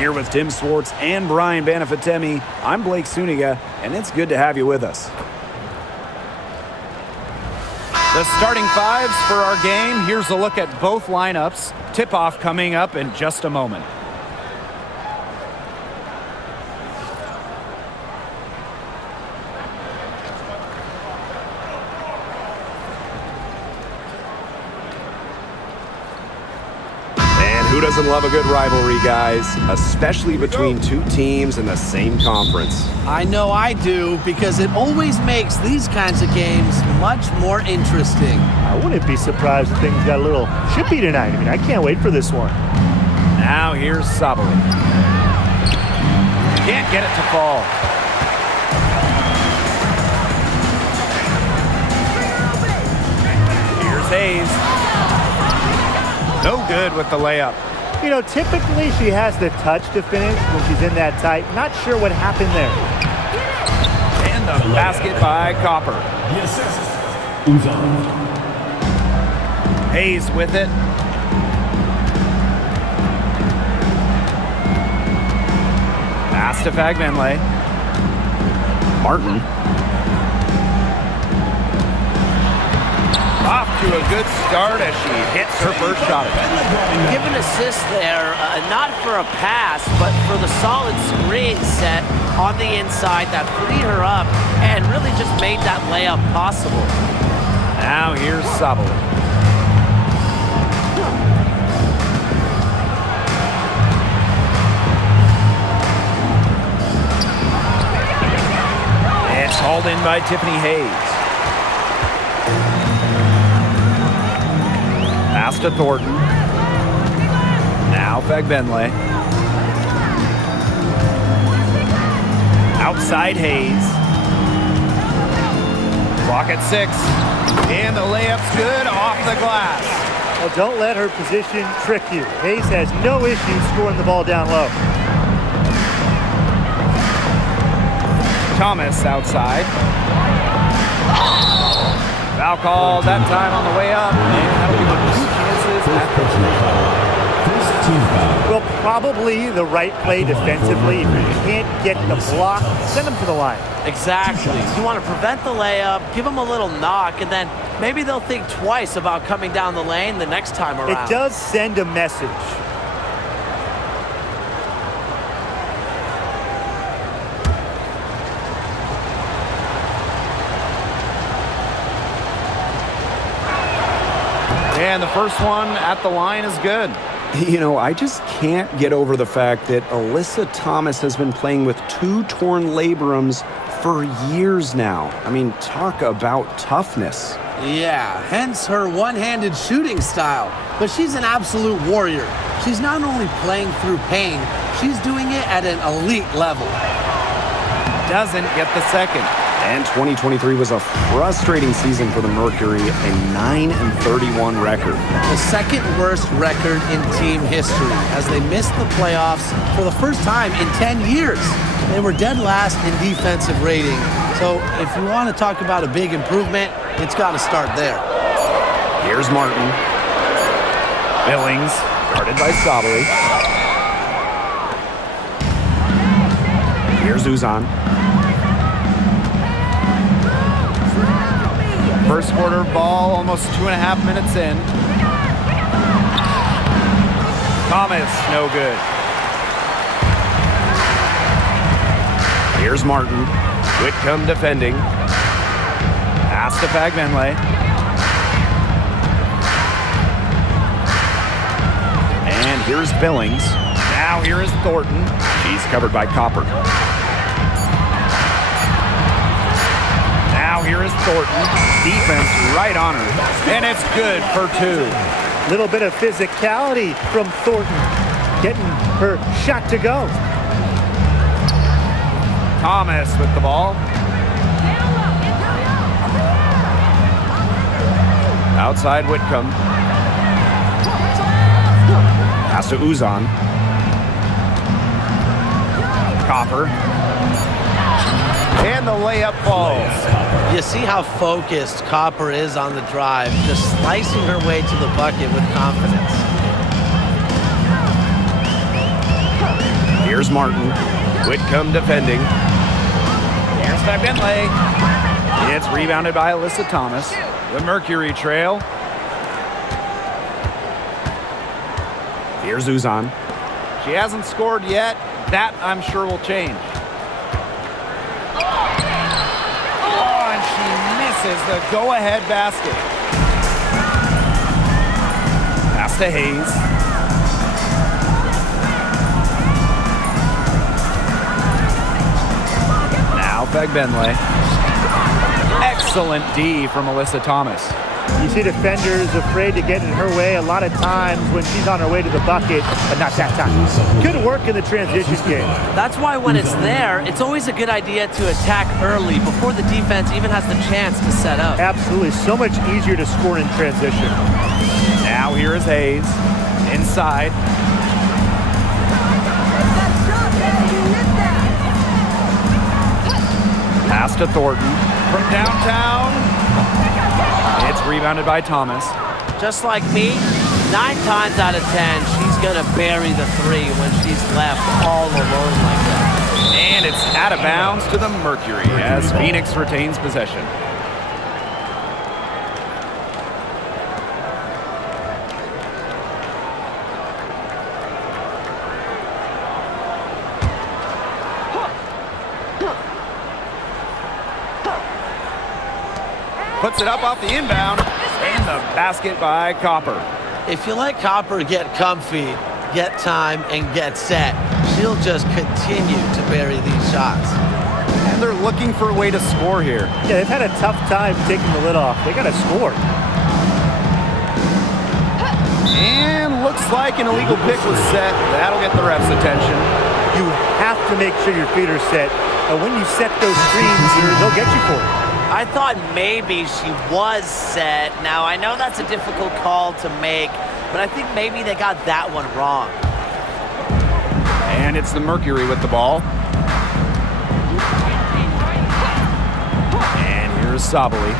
Here with Tim Swartz and Brian Banafitemi, I'm Blake Suniga, and it's good to have you with us. The starting fives for our game. Here's a look at both lineups. Tip-off coming up in just a moment. Who doesn't love a good rivalry, guys? Especially between two teams in the same conference. I know I do, because it always makes these kinds of games much more interesting. I wouldn't be surprised if things got a little chippy tonight. I mean, I can't wait for this one. Now here's Sabali. Can't get it to fall. Here's Hayes. No good with the layup. You know, typically she has the touch to finish when she's in that tight. Not sure what happened there. And the basket by Copper. Hayes with it. Pass to Fagbenle. Martin. Off to a good start as she hits her first shot. Give an assist there, not for a pass, but for the solid screen set on the inside that freed her up and really just made that layup possible. Now here's Sabali. It's hauled in by Tiffany Hayes. Pass to Thornton. Now Fagbenle. Outside Hayes. Clock at 6. And the layup's good off the glass. Well, don't let her position trick you. Hayes has no issue scoring the ball down low. Thomas outside. Foul call that time on the way up. And that'll be 2 chances at the Well, probably the right play defensively. If you can't get the block, send them to the line. Exactly. You want to prevent the layup, give them a little knock, and then maybe they'll think twice about coming down the lane the next time around. It does send a message. And the first one at the line is good. You know, I just can't get over the fact that Alyssa Thomas has been playing with 2 torn labrums for years now. I mean, talk about toughness. Yeah, hence her one-handed shooting style. But she's an absolute warrior. She's not only playing through pain, she's doing it at an elite level. Doesn't get the second. And 2023 was a frustrating season for the Mercury, a 9-31 record. The second worst record in team history as they missed the playoffs for the first time in 10 years. They were dead last in defensive rating. So if you want to talk about a big improvement, it's got to start there. Here's Martin. Billings, guarded by Sabali. Here's Uzan. First quarter ball, almost 2.5 minutes in. Thomas, no good. Here's Martin. Whitcomb defending. Pass to Fagbenle. And here's Billings. Now here is Thornton. She's covered by Copper. Now here is Thornton. Defense right on her. And it's good for 2. Little bit of physicality from Thornton. Getting her shot to go. Thomas with the ball. Outside Whitcomb. Pass to Uzan. Copper. And the layup falls. You see how focused Copper is on the drive, just slicing her way to the bucket with confidence. Here's Martin. Whitcomb defending. Here's Bentley. It's rebounded by Alyssa Thomas. The Mercury trail. Here's Uzan. She hasn't scored yet. That, I'm sure, will change. Oh, and she misses the go-ahead basket. Pass to Hayes. Now Bentley. Excellent D from Alyssa Thomas. You see defenders afraid to get in her way a lot of times when she's on her way to the bucket, but not that time. Good work in the transition game. That's why when it's there, it's always a good idea to attack early before the defense even has the chance to set up. Absolutely. So much easier to score in transition. Now here is Hayes. Inside. Pass to Thornton. From downtown. It's rebounded by Thomas. Just like me, 9 times out of 10, she's going to bury the 3 when she's left all alone like that. And it's out of bounds to the Mercury as Phoenix retains possession. Puts it up off the inbound, and the basket by Copper. If you let Copper get comfy, get time, and get set, she'll just continue to bury these shots. And they're looking for a way to score here. Yeah, they've had a tough time taking the lid off. They got to score. And looks like an illegal pick was set. That'll get the ref's attention. You have to make sure your feet are set. And when you set those screens, they'll get you for it. I thought maybe she was set. Now, I know that's a difficult call to make, but I think maybe they got that one wrong. And it's the Mercury with the ball. And here's Sabali.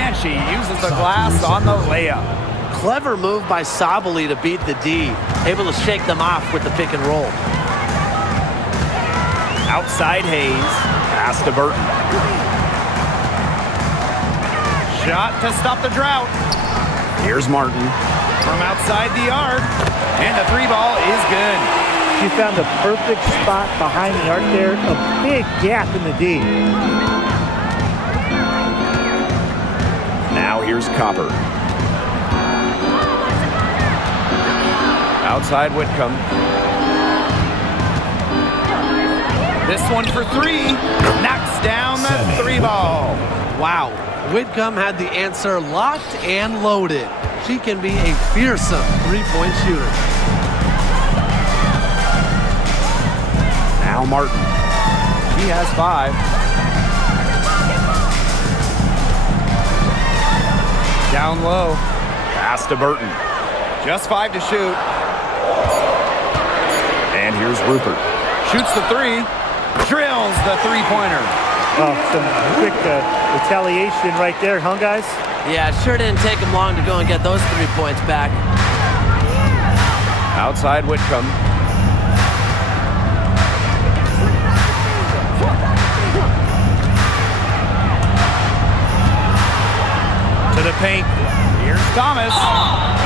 And she uses the glass on the layup. Clever move by Sabali to beat the D. Able to shake them off with the pick and roll. Outside Hayes. Pass to Burton. Shot to stop the drought. Here's Martin. From outside the arc. And the 3 ball is good. She found the perfect spot behind the arc there. A big gap in the D. Now here's Copper. Outside Whitcomb. This one for 3. Knocks down the 3 ball. Wow. Whitcomb had the answer locked and loaded. She can be a fearsome 3-point shooter. Now Martin. He has 5. Down low. Pass to Burton. Just 5 to shoot. And here's Rupert. Shoots the 3. Drills the 3-pointer. Oh, some quick retaliation right there, huh, guys? Yeah, it sure didn't take them long to go and get those 3 points back. Outside Whitcomb. To the paint. Here's Thomas.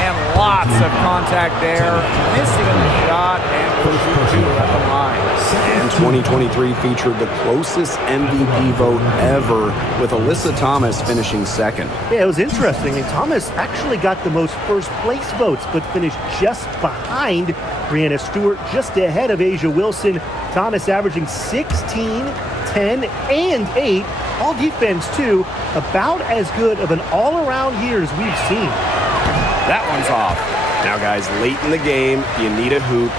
And lots of contact there. Missing the shot and goes to 2 at the line. And 2023 featured the closest MVP vote ever, with Alyssa Thomas finishing second. Yeah, it was interesting. I mean, Thomas actually got the most first place votes, but finished just behind Breanna Stewart, just ahead of Asia Wilson. Thomas averaging 16, 10, and 8. All defense, too. About as good of an all-around year as we've seen. That one's off. Now, guys, late in the game, you need a hoop.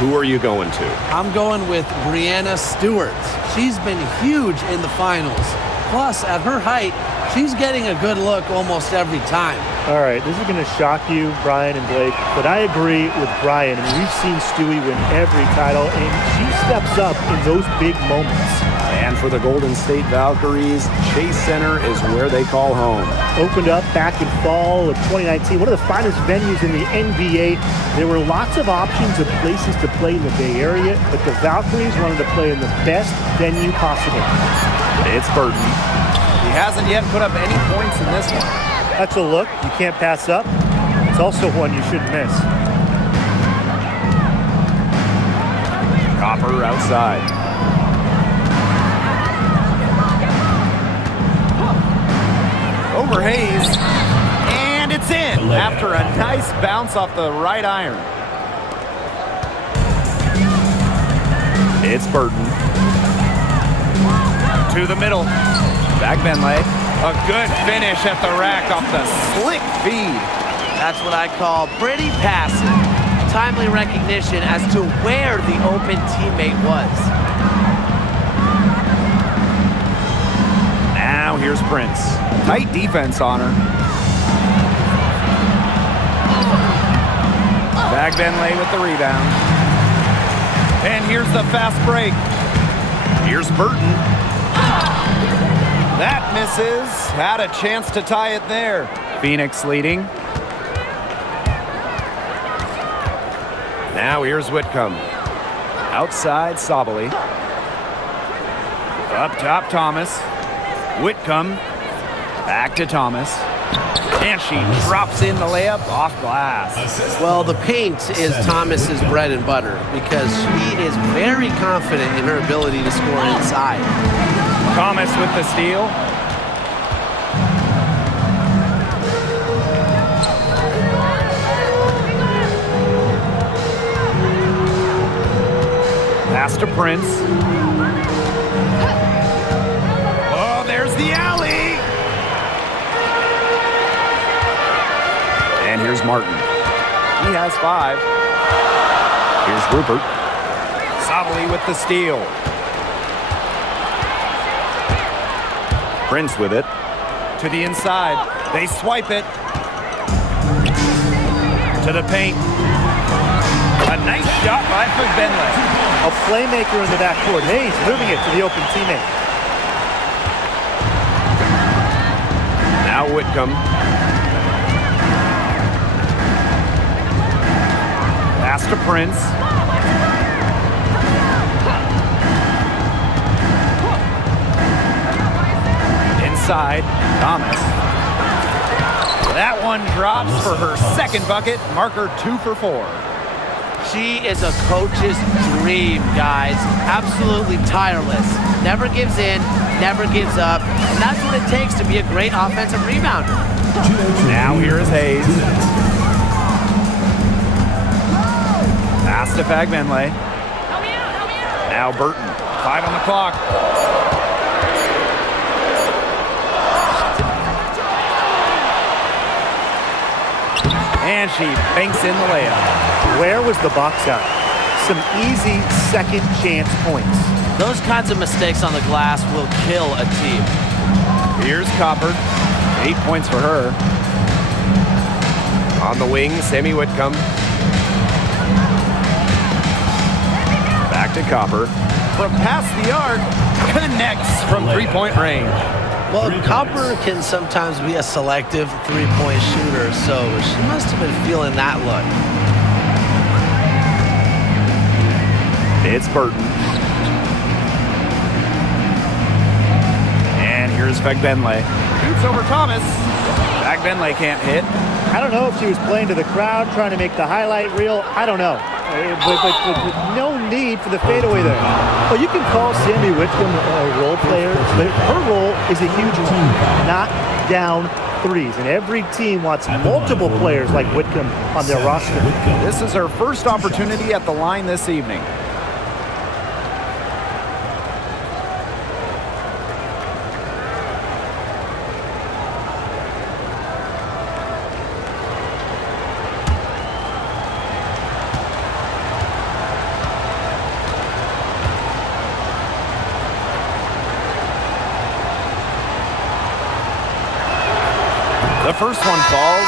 Who are you going to? I'm going with Breanna Stewart. She's been huge in the finals. Plus, at her height, she's getting a good look almost every time. All right, this is going to shock you, Brian and Blake, but I agree with Brian. I mean, we've seen Stewie win every title, and she steps up in those big moments. And And for the Golden State Valkyries, Chase Center is where they call home. Opened up back in fall of 2019, one of the finest venues in the NBA. There were lots of options of places to play in the Bay Area, but the Valkyries wanted to play in the best venue possible. It's Burton. He hasn't yet put up any points in this one. That's a look you can't pass up. It's also one you shouldn't miss. Copper outside. Over Hayes, and it's in after a nice bounce off the right iron. It's Burton. To the middle. Back Benley. A good finish at the rack off the slick feed. That's what I call pretty passive. Timely recognition as to where the open teammate was. Now here's Prince. Tight defense on her. Bag Benley with the rebound. And here's the fast break. Here's Burton. That misses. Had a chance to tie it there. Phoenix leading. Now here's Whitcomb. Outside Sabali. Up top Thomas. Whitcomb. Back to Thomas. And she drops in the layup off glass. Well, the paint is Thomas's bread and butter because she is very confident in her ability to score inside. Thomas with the steal. Pass to Prince. Oh, there's the alley. And here's Martin. He has 5. Here's Rupert. Sabali with the steal. Prince with it. To the inside. They swipe it. To the paint. A nice shot by Benley. A playmaker in the backcourt. Hayes moving it to the open teammate. Now Whitcomb. Pass to Prince. Inside, Thomas. That one drops for her second bucket. Marker 2 for 4. She is a coach's dream, guys. Absolutely tireless. Never gives in, never gives up. And that's what it takes to be a great offensive rebounder. Now here is Hayes. Pass to Fagbenley. Now Burton. 5 on the clock. And she banks in the layup. Where was the box out? Some easy second chance points. Those kinds of mistakes on the glass will kill a team. Here's Copper. 8 points for her. On the wing, Sammy Whitcomb. Back to Copper. From past the arc, connects from three-point range. Well, Copper can sometimes be a selective three-point shooter, so she must have been feeling that look. It's Burton. And here's Fagbenley. Shoots over Thomas. Fagbenley can't hit. I don't know if she was playing to the crowd, trying to make the highlight reel. I don't know. But no need for the fadeaway there. Well, you can call Sammy Whitcomb a role player, but her role is a huge one. Knock down threes. And every team wants multiple players like Whitcomb on their roster. This is her first opportunity at the line this evening. The first one falls.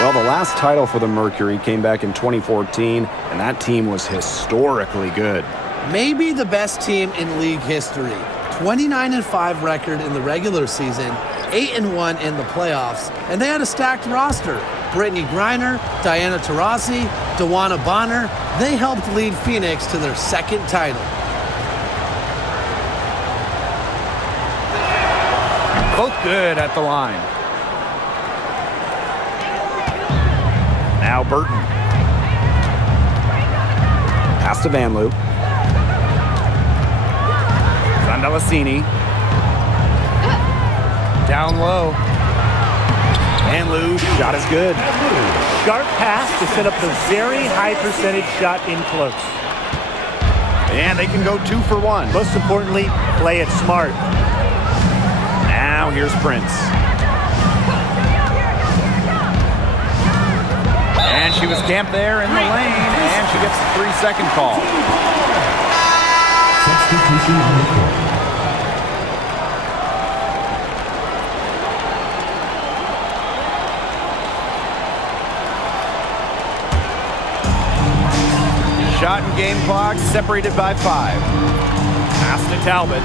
Well, the last title for the Mercury came back in 2014, and that team was historically good. Maybe the best team in league history. 29-5 record in the regular season, 8-1 in the playoffs, and they had a stacked roster. Brittany Griner, Diana Taurasi, Dawana Bonner, they helped lead Phoenix to their second title. Both good at the line. Now Burton. Pass to Van Loo. Zandalasini. Down low. Van Loo, shot is good. Sharp pass to set up the very high percentage shot in close. And they can go 2 for 1. Most importantly, play it smart. Now here's Prince. And she was camped there in the lane, and she gets a 3-second call. Substitution on the court. Shot and game clock separated by 5. Pass to Talbot.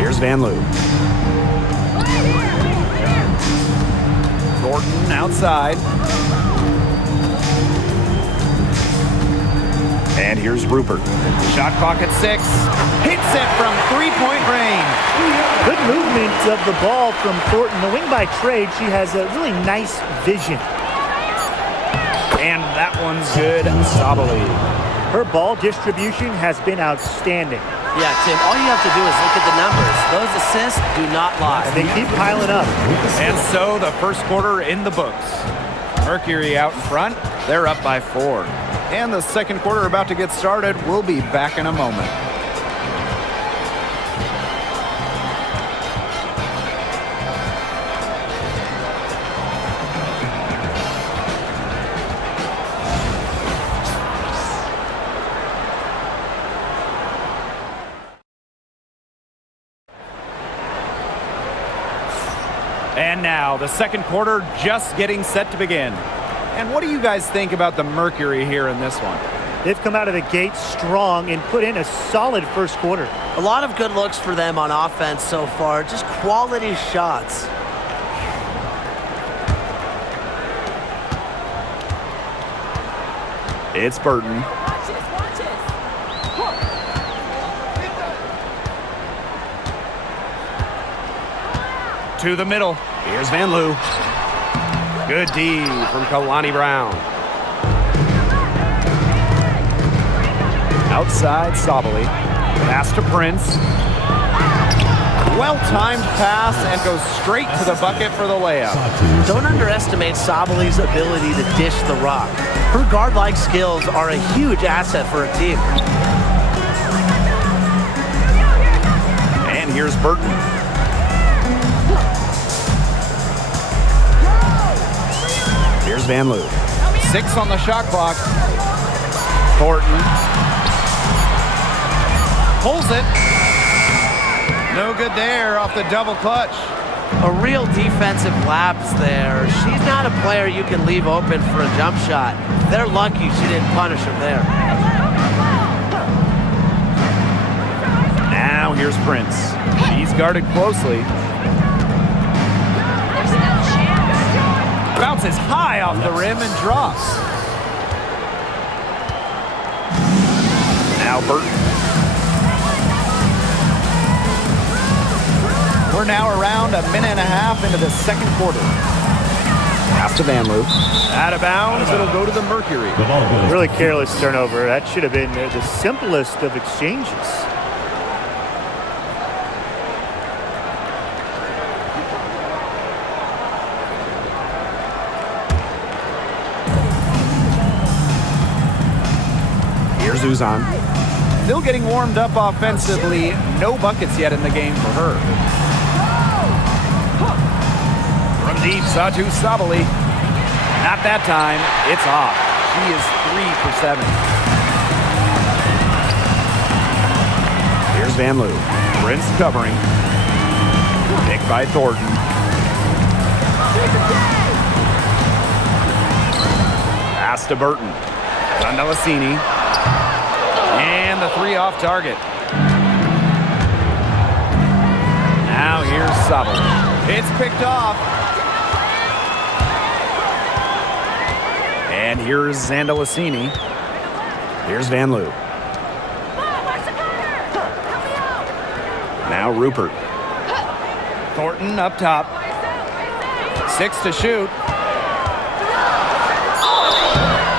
Here's Van Loo. Thornton outside. And here's Rupert. Shot clock at 6. Hits it from 3-point range. Good movement of the ball from Thornton. The wing by trade, she has a really nice vision. And that one's good. Sabali. Her ball distribution has been outstanding. Yeah, Tim, all you have to do is look at the numbers. Those assists do not lie. And they keep piling up. And so the first quarter in the books. Mercury out in front. They're up by 4. And the second quarter about to get started. We'll be back in a moment. And now the second quarter just getting set to begin. And what do you guys think about the Mercury here in this one? They've come out of the gate strong and put in a solid first quarter. A lot of good looks for them on offense so far. Just quality shots. It's Burton. To the middle. Here's Van Loo. Good D from Kalani Brown. Outside Sabali. Pass to Prince. Well-timed pass and goes straight to the bucket for the layup. Don't underestimate Sabali's ability to dish the rock. Her guard-like skills are a huge asset for a team. And here's Burton. Here's Van Loo. 6 on the shot clock. Thornton. Pulls it. No good there off the double clutch. A real defensive lapse there. She's not a player you can leave open for a jump shot. They're lucky she didn't punish him there. Now here's Prince. She's guarded closely. Bounces high off the rim and drops. Now Burton. We're now around a minute and a half into the second quarter. Pass to Van Loo. Out of bounds, it'll go to the Mercury. Really careless turnover. That should have been the simplest of exchanges. Here's Uzan. Still getting warmed up offensively. No buckets yet in the game for her. From deep, Satu Sabali. Not that time. It's off. She is 3 for 7. Here's Van Loo. Prince covering. Picked by Thornton. Pass to Burton. Zandalasini. And the 3 off target. Sabali. It's picked off. And here's Zandalicini. Here's Van Loo. Now Rupert. Thornton up top. 6 to shoot.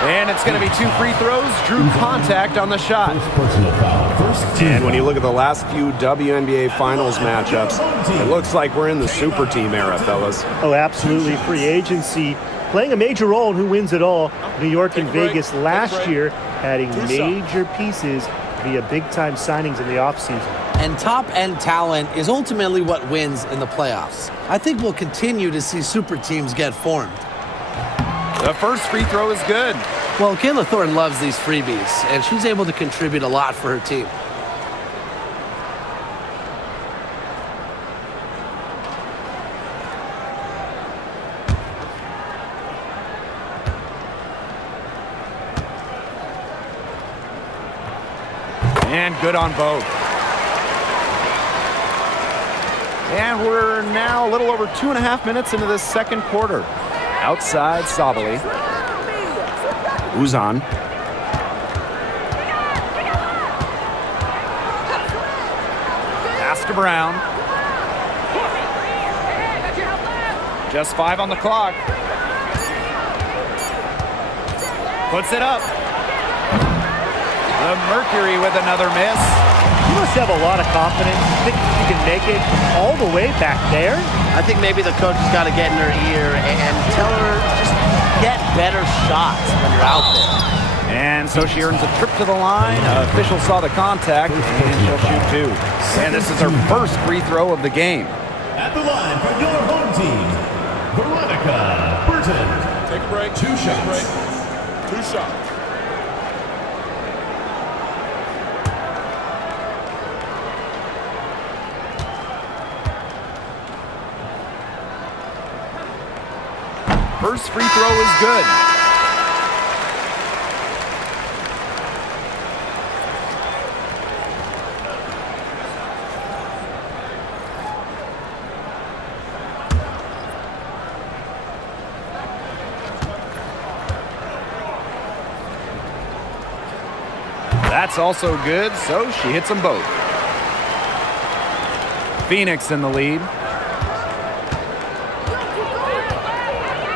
And it's going to be 2 free throws. Drew contact on the shot. And when you look at the last few WNBA Finals matchups, it looks like we're in the super team era, fellas. Oh, absolutely. Free agency playing a major role in who wins it all. New York and Vegas last year adding major pieces via big-time signings in the offseason. And top-end talent is ultimately what wins in the playoffs. I think we'll continue to see super teams get formed. The first free throw is good. Well, Kayla Thornton loves these freebies, and she's able to contribute a lot for her team. And good on both. And we're now a little over 2.5 minutes into this second quarter. Outside Sabali. Uzan. Pass to Brown. Just 5 on the clock. Puts it up. The Mercury with another miss. You must have a lot of confidence. Think you can make it all the way back there? I think maybe the coach has got to get in her ear and tell her just get better shots when you're out there. And so she earns a trip to the line. Official saw the contact, and she'll shoot 2. And this is her first free throw of the game. At the line for your home team, Veronica Burton. Take a break. 2 shots. 2 shots. First free throw is good. That's also good, so she hits them both. Phoenix in the lead.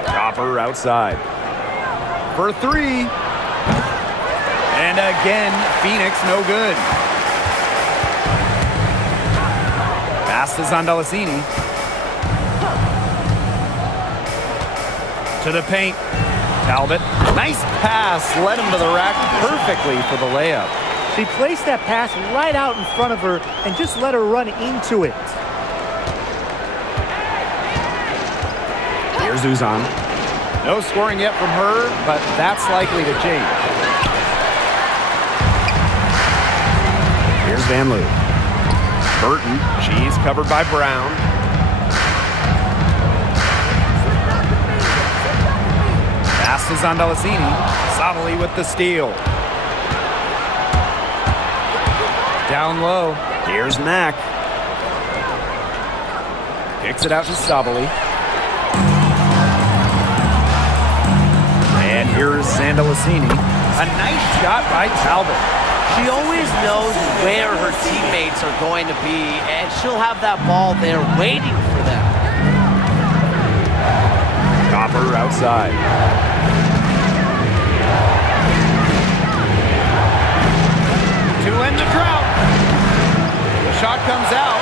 Copper outside. For 3. And again, Phoenix no good. Pass to Zandalicini. To the paint. Talbot. Nice pass. Led him to the rack perfectly for the layup. She placed that pass right out in front of her and just let her run into it. Here's Uzan. No scoring yet from her, but that's likely to change. Here's Van Loo. Burton. She's covered by Brown. Pass to Zandalicini. Sabali with the steal. Down low. Here's Mack. Kicks it out to Sabali. And here's Zandalicini. A nice shot by Talbot. She always knows where her teammates are going to be, and she'll have that ball there waiting for them. Copper outside. To end the drought. The shot comes out.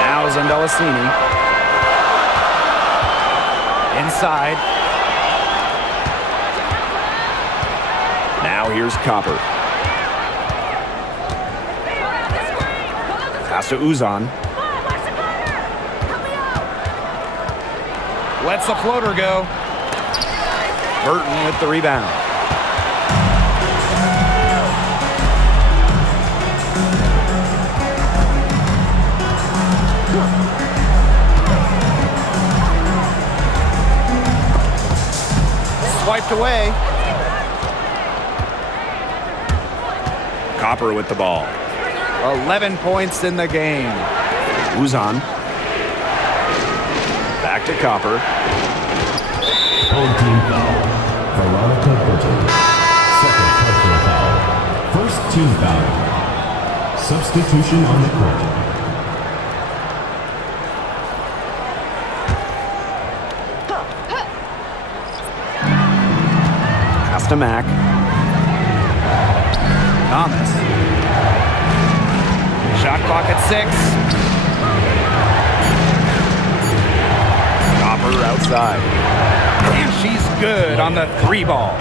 Now Zandalicini. Inside. Now here's Copper. Pass to Uzan. Lets the floater go. Burton with the rebound. Swiped away. Copper with the ball. 11 points in the game. Who's on? Back to Copper. Home team foul. Veronica Burton. Second personal foul. First team foul. Substitution on the court. Pass to Mack. Thomas. Shot clock at 6. Copper outside. And she's good on the 3 ball.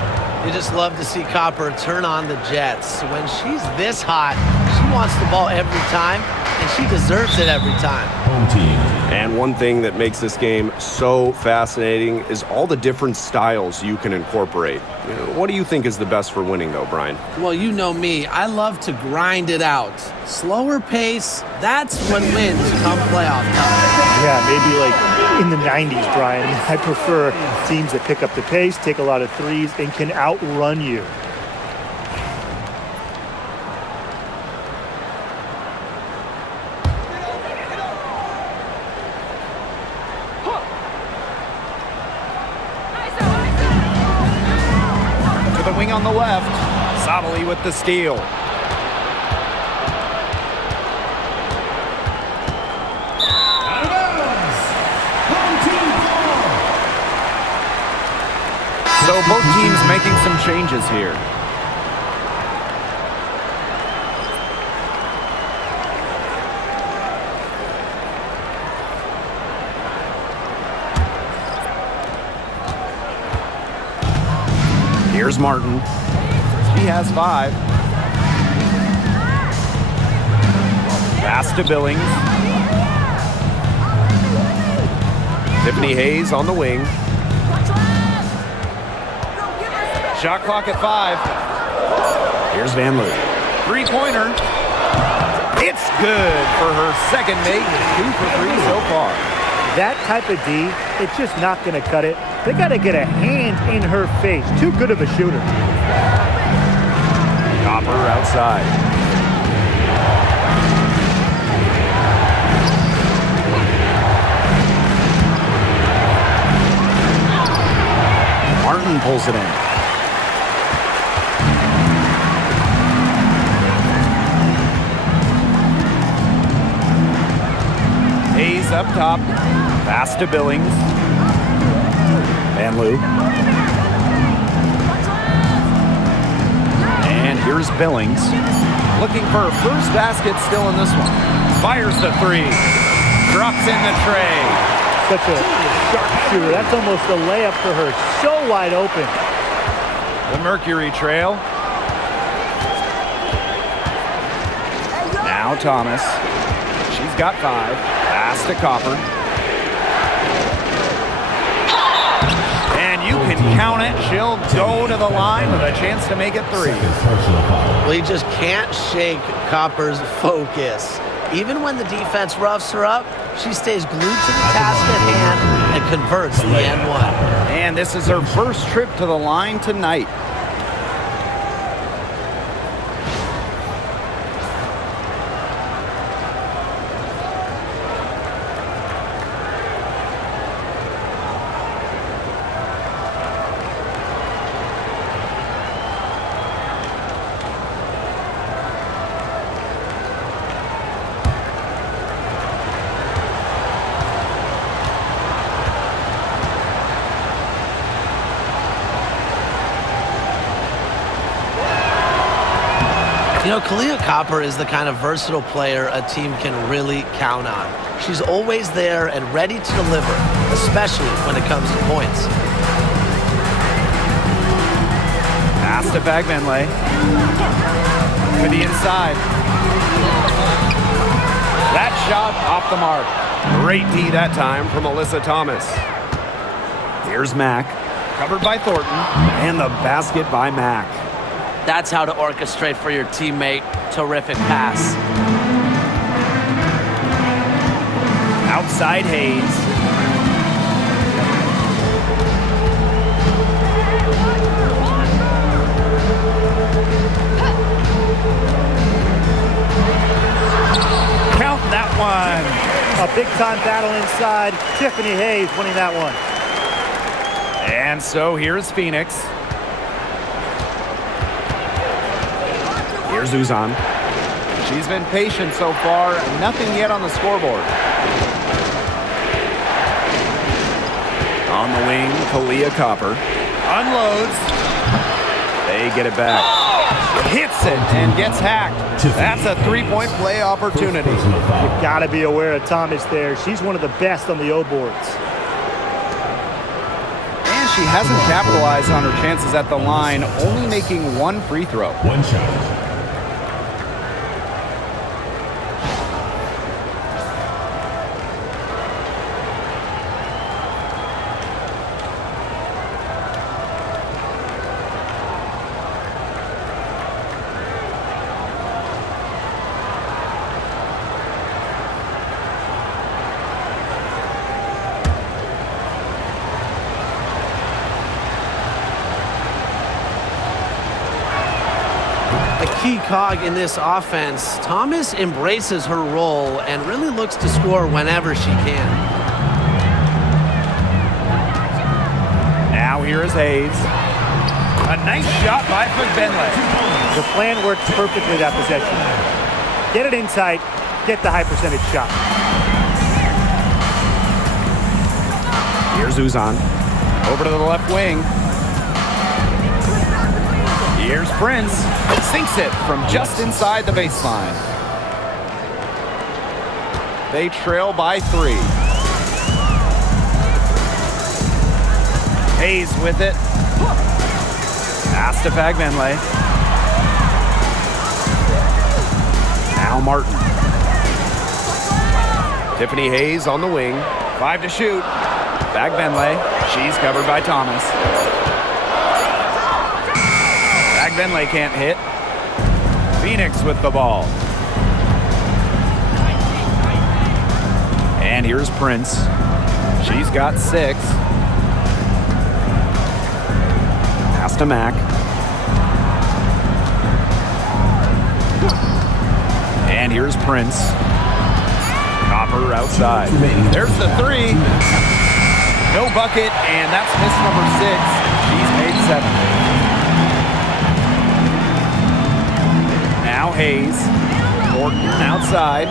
You just love to see Copper turn on the Jets. When she's this hot, she wants the ball every time, and she deserves it every time. Home team. And one thing that makes this game so fascinating is all the different styles you can incorporate. What do you think is the best for winning, though, Brian? Well, you know me. I love to grind it out. Slower pace, that's when wins come playoff time. Yeah, maybe like in the 90s, Brian. I prefer teams that pick up the pace, take a lot of threes, and can outrun you. To the wing on the left. Savali with the steal. Out of bounds. Home team ball. So both teams making some changes here. Here's Martin. He has 5. Pass to Billings. Tiffany Hayes on the wing. Shot clock at 5. Here's Van Loo. 3-pointer. It's good for her second make. 2 for 3 so far. That type of D, it's just not going to cut it. They got to get a hand in her face. Too good of a shooter. Copper outside. Martin pulls it in. Hayes up top. Pass to Billings. Van Loo. And here's Billings. Looking for her first basket still in this one. Fires the 3. Drops in the tray. Such a sharp shooter. That's almost a layup for her. So wide open. The Mercury trail. Now Thomas. She's got 5. Pass to Copper. And you can count it. She'll go to the line with a chance to make it 3. Well, you just can't shake Copper's focus. Even when the defense roughs her up, she stays glued to the task at hand and converts the N1. And this is her first trip to the line tonight. You know, Kahleah Copper is the kind of versatile player a team can really count on. She's always there and ready to deliver, especially when it comes to points. Pass to Bagmanley. To the inside. That shot off the mark. Great D that time from Alyssa Thomas. Here's Mack. Covered by Thornton. And the basket by Mack. That's how to orchestrate for your teammate. Terrific pass. Outside Hayes. A big-time battle inside. Tiffany Hayes winning that one. And so here's Phoenix. Here's Uzan. She's been patient so far. Nothing yet on the scoreboard. On the wing, Kalia Copper. Unloads. They get it back. Hits it and gets hacked. That's a three-point play opportunity. You've got to be aware of Thomas there. She's one of the best on the O boards. And she hasn't capitalized on her chances at the line, only making one free throw. One shot. Key cog in this offense. Thomas embraces her role and really looks to score whenever she can. Now here is Hayes. A nice shot by McBenley. The plan works perfectly that possession. Get it in tight, get the high percentage shot. Here's Uzan. Over to the left wing. Here's Prince. Sinks it from just inside the baseline. They trail by 3. Hayes with it. Pass to Fagbenley. Now Martin. Tiffany Hayes on the wing. 5 to shoot. Fagbenley. She's covered by Thomas. Fagbenley can't hit. Phoenix with the ball. And here's Prince. She's got 6. Pass to Mack. And here's Prince. Copper outside. There's the 3. No bucket, and that's miss number 6. She's made 7. Now Hayes. Morton outside.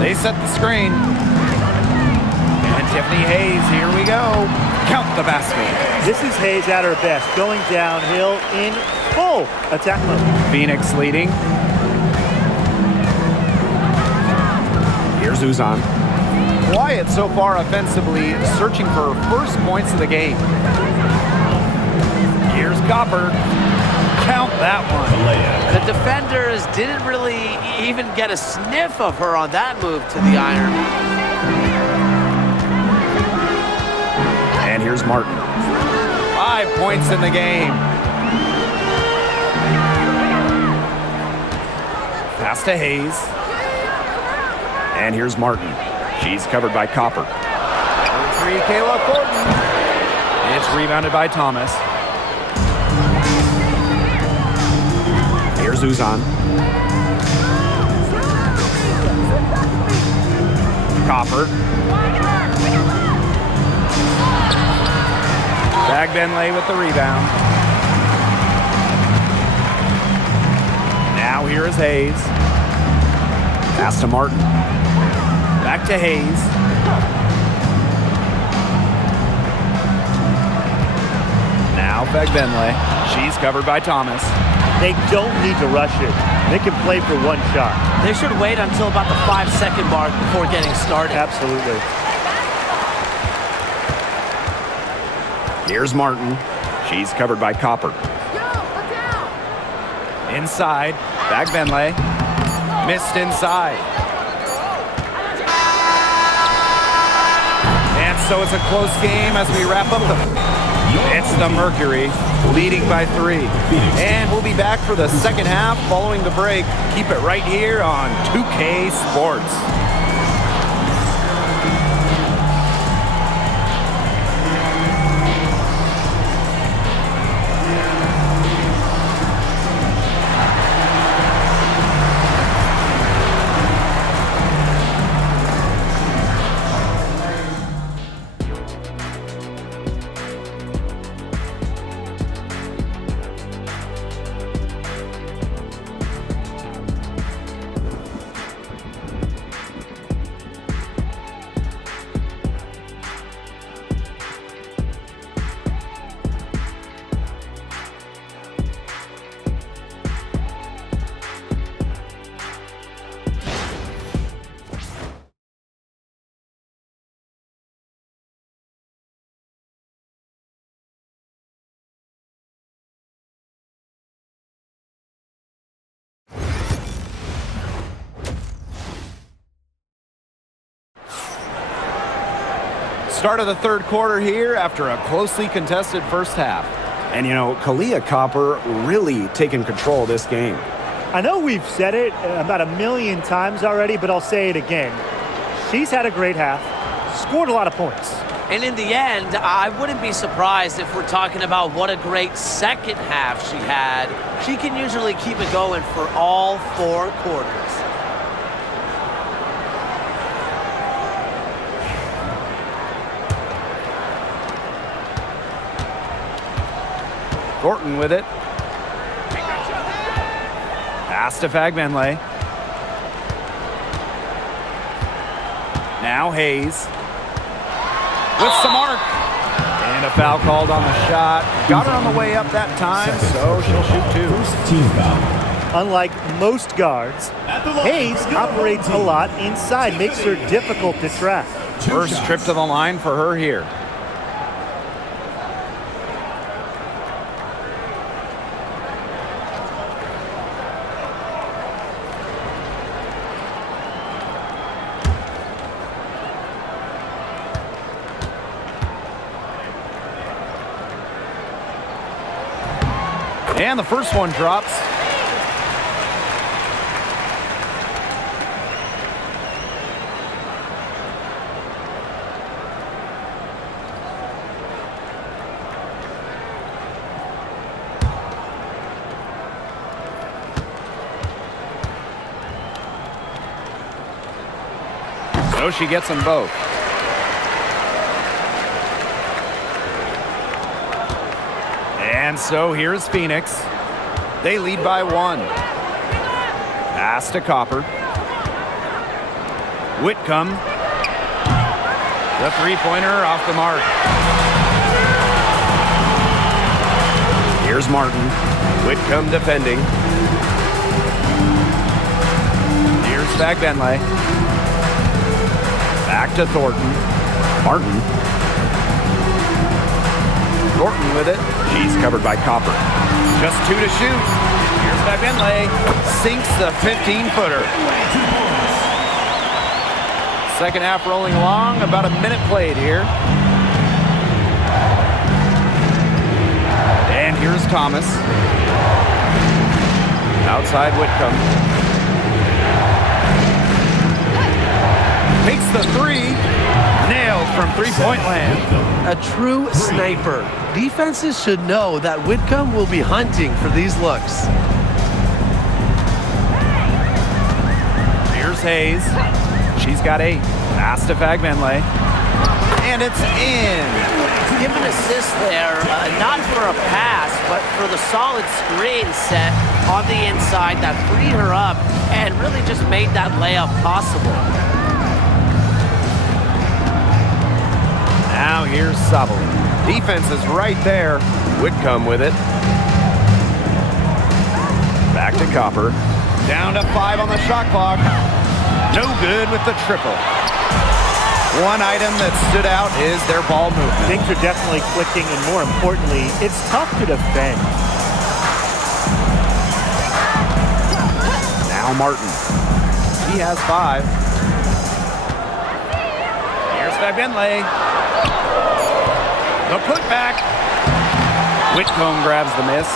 They set the screen. And Tiffany Hayes, here we go. Count the basket. This is Hayes at her best, going downhill in full attack mode. Phoenix leading. Here's Uzan. Quiet so far offensively, searching for her first points of the game. Here's Copper. Count that one. The defenders didn't really even get a sniff of her on that move to the iron. And here's Martin. 5 points in the game. Pass to Hayes. And here's Martin. She's covered by Copper. 3, Kayla Thornton. It's rebounded by Thomas. Here's Uzan. Copper. Fagbenley with the rebound. Now here is Hayes. Pass to Martin. Back to Hayes. Now Fagbenley. She's covered by Thomas. They don't need to rush it. They can play for one shot. They should wait until about the 5-second mark before getting started. Absolutely. Here's Martin. She's covered by Copper. Inside. Fagbenley. Missed inside. And so it's a close game as we wrap up It's the Mercury leading by 3. And we'll be back for the second half following the break. Keep it right here on 2K Sports. Start of the third quarter here after a closely contested first half. And, you know, Kalia Copper really taking control of this game. I know we've said it about a million times already, but I'll say it again. She's had a great half, scored a lot of points. And in the end, I wouldn't be surprised if we're talking about what a great second half she had. She can usually keep it going for all 4 quarters. Thornton with it. Pass to Fagbenle. Now Hayes. With some arc. And a foul called on the shot. Got her on the way up that time, so she'll shoot 2. First team foul. Unlike most guards, Hayes operates a lot inside, makes her difficult to track. First trip to the line for her here. And the first one drops. So she gets them both. And so here's Phoenix. They lead by 1. Pass to Copper. Whitcomb. The three-pointer off the mark. Here's Martin. Whitcomb defending. Here's Fagbenle. Back to Thornton. Martin. Thornton with it. She's covered by Copper. Just 2 to shoot. Here's Fagbenle. Sinks the 15-footer. Second half rolling along. About a minute played here. And here's Thomas. Outside Whitcomb. Takes the 3. Nailed from three-point land. A true sniper. Defenses should know that Whitcomb will be hunting for these looks. Here's Hayes. She's got 8. Pass to Fagbenle. And it's in. Give an assist there, not for a pass, but for the solid screen set on the inside that freed her up and really just made that layup possible. Now here's Sabali. Defense is right there. Whitcomb with it. Back to Copper. Down to 5 on the shot clock. No good with the triple. One item that stood out is their ball movement. Things are definitely clicking, and more importantly, it's tough to defend. Now Martin. He has 5. Here's Fagbenle. The putback. Whitcomb grabs the miss.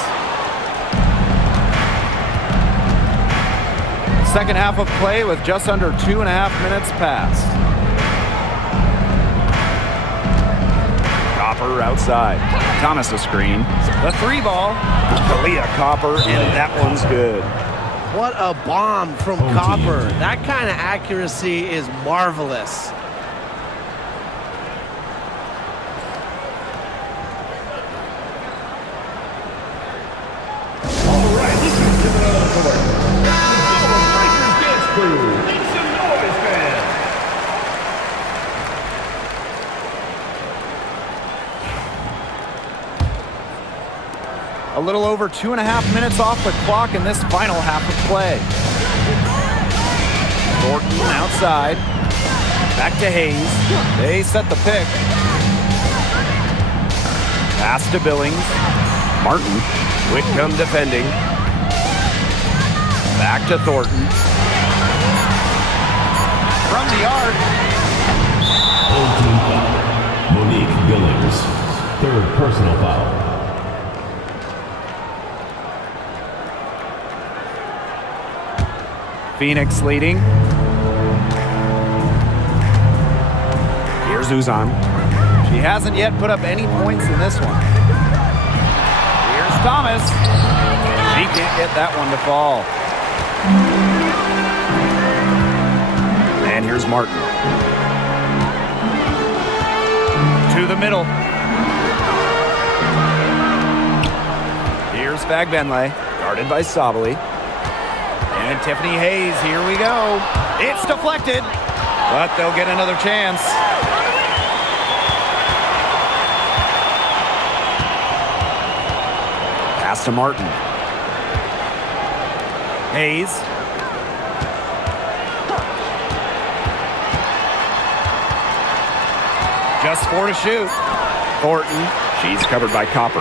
Second half of play with just under 2.5 minutes passed. Copper outside. Thomas a screen. The 3 ball. Kalia Copper, and that one's good. What a bomb from Copper. That kind of accuracy is marvelous. All right, let's give it another quarter. The Breakers dance crew. Make some noise, fans. A little over 2.5 minutes off the clock in this final half of play. Thornton outside. Back to Hayes. They set the pick. Pass to Billings. Martin. Whitcomb defending. Back to Thornton. From the arc. third personal foul. Phoenix leading. Here's Uzan. She hasn't yet put up any points in this one. Here's Thomas. She can't get that one to fall. And here's Martin. To the middle. Here's Fagbenle, guarded by Sabali. And Tiffany Hayes, here we go. It's deflected, but they'll get another chance. Pass to Martin. Hayes. Just 4 to shoot. Thornton, she's covered by Copper.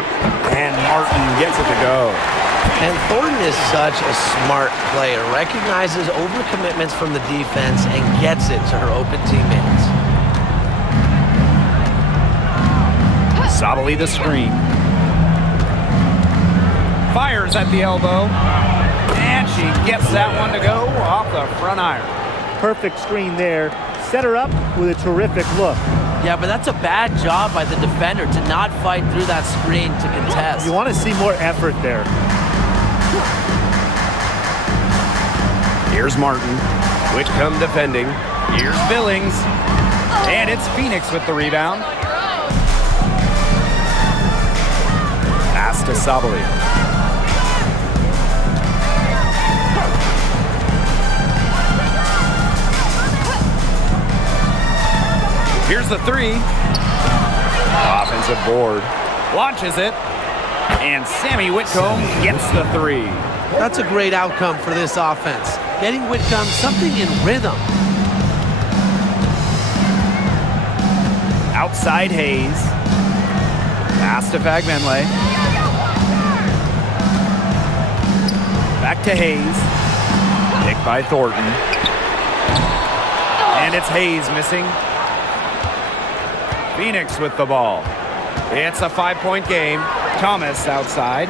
And Martin gets it to go. And Thornton is such a smart player. Recognizes overcommitments from the defense and gets it to her open teammates. Sabali the screen. Fires at the elbow. And she gets that one to go off the front iron. Perfect screen there. Set her up with a terrific look. Yeah, but that's a bad job by the defender to not fight through that screen to contest. You want to see more effort there. Here's Martin. Whitcomb defending. Here's Billings. And it's Phoenix with the rebound. Pass to Sabali. Here's the three. Offensive board. Launches it. And Sammy Whitcomb gets the three. That's a great outcome for this offense. Getting Whitcomb something in rhythm. Outside Hayes. Pass to Fagbenle. Back to Hayes. Picked by Thornton. And it's Hayes missing. Phoenix with the ball. It's a 5-point game. Thomas outside.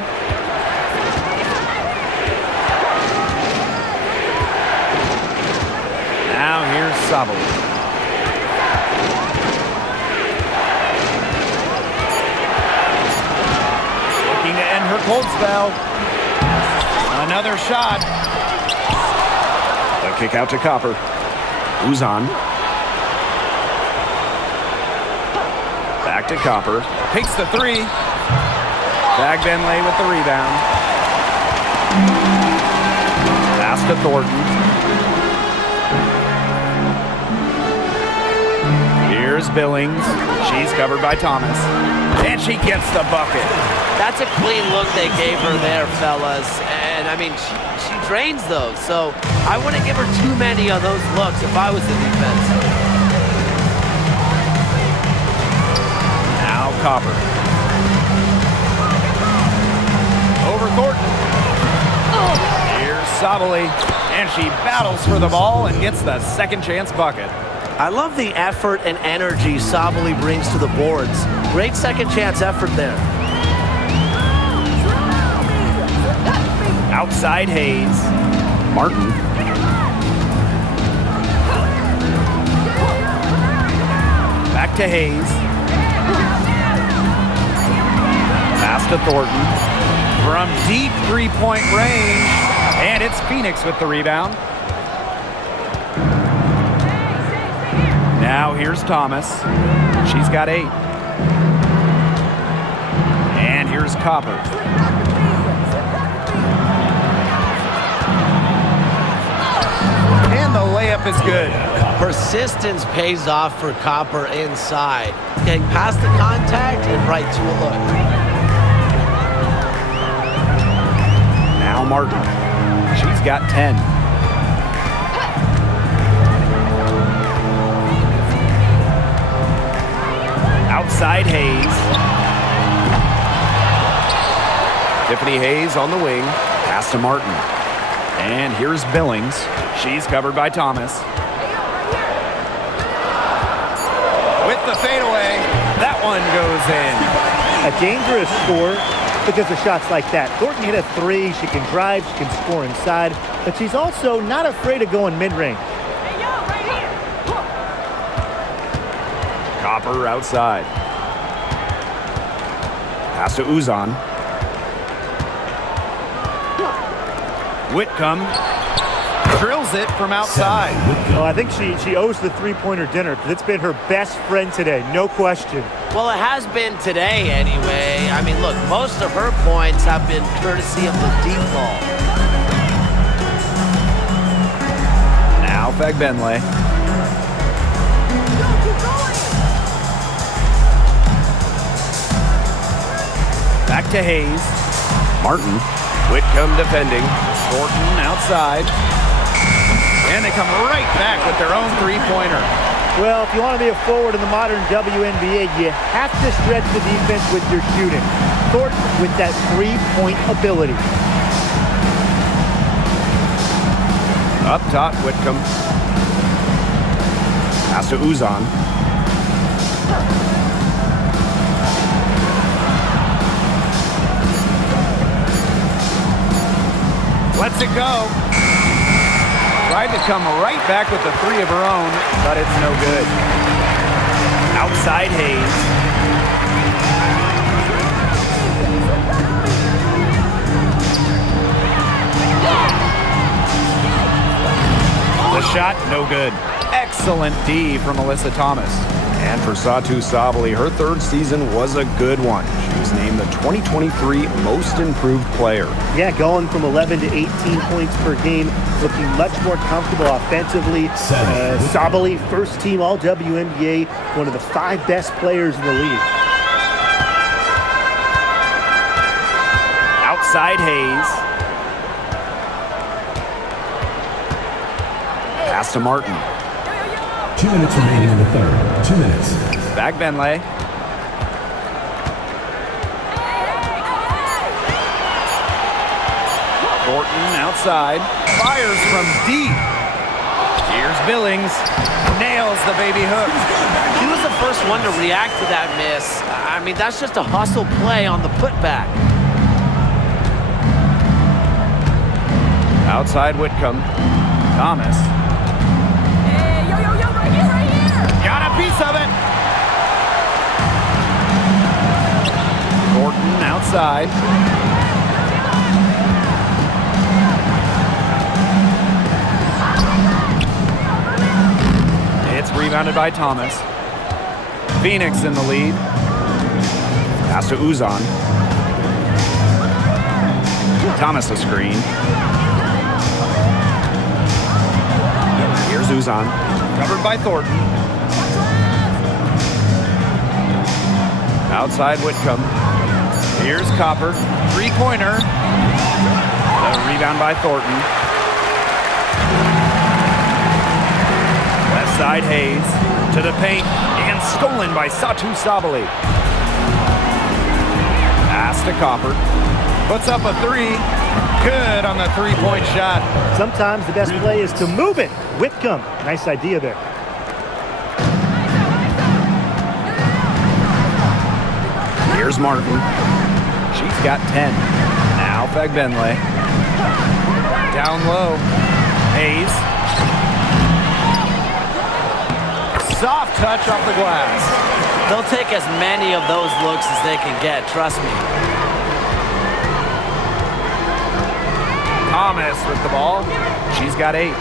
Now here's Sabali. Looking to end her cold spell. Another shot. The kick out to Copper. Uzan. Back to Copper. Takes the three. Fagbenle with the rebound. Pass to Thornton. Here's Billings. She's covered by Thomas. And she gets the bucket. That's a clean look they gave her there, fellas. And, I mean, she drains those. So I wouldn't give her too many of those looks if I was the defense. Now Copper. Over Thornton. Here's Sabali. And she battles for the ball and gets the second chance bucket. I love the effort and energy Sabali brings to the boards. Great second chance effort there. Outside Hayes. Martin. Back to Hayes. Pass to Thornton. From deep three-point range. And it's Phoenix with the rebound. Now here's Thomas. She's got 8. And here's Copper. And the layup is good. Persistence pays off for Copper inside. Getting past the contact and right to a look. Now Martin. She's got 10. Outside Hayes. Tiffany Hayes on the wing. Pass to Martin. And here's Billings. She's covered by Thomas. With the fadeaway, that one goes in. A dangerous score because of shots like that. Thornton hit a three. She can drive. She can score inside. But she's also not afraid of going mid-range. Copper outside. Pass to Uzan. Whitcomb drills it from outside. Oh, I think she owes the three-pointer dinner because it's been her best friend today, no question. Well, it has been today anyway. I mean, look, most of her points have been courtesy of the deep ball. Now Fagbenle. Back to Hayes. Martin. Whitcomb defending. Thornton outside. And they come right back with their own three-pointer. Well, if you want to be a forward in the modern WNBA, you have to stretch the defense with your shooting. Thornton with that three-point ability. Up top, Whitcomb. Pass to Uzan. Lets it go. Tried to come right back with the three of her own, but it's no good. Outside Hayes. The shot, no good. Excellent D from Alyssa Thomas. And for Satu Sabally, her third season was a good one. She was named the 2023 Most Improved Player. Yeah, going from 11 to 18 points per game, looking much more comfortable offensively. Sabally, first team All-WNBA, one of the 5 best players in the league. Outside Hayes. Pass to Martin. 2 minutes remaining in the third. 2 minutes. Fagbenle. Thornton outside. Fires from deep. Here's Billings. Nails the baby hook. He was the first one to react to that miss. I mean, that's just a hustle play on the putback. Outside Whitcomb. Thomas. Got a piece of it. Thornton outside. It's rebounded by Thomas. Phoenix in the lead. Pass to Uzan. Thomas a screen. Here's Uzan. Covered by Thornton. Outside Whitcomb. Here's Copper. Three-pointer. The rebound by Thornton. Left side Hayes. To the paint. And stolen by Satu Sabally. Pass to Copper. Puts up a three. Good on the three-point shot. Sometimes the best play is to move it. Whitcomb, nice idea there. Here's Martin. She's got 10. Now Fagbenle. Down low. Hayes. Soft touch off the glass. They'll take as many of those looks as they can get, trust me. Thomas with the ball. She's got 8.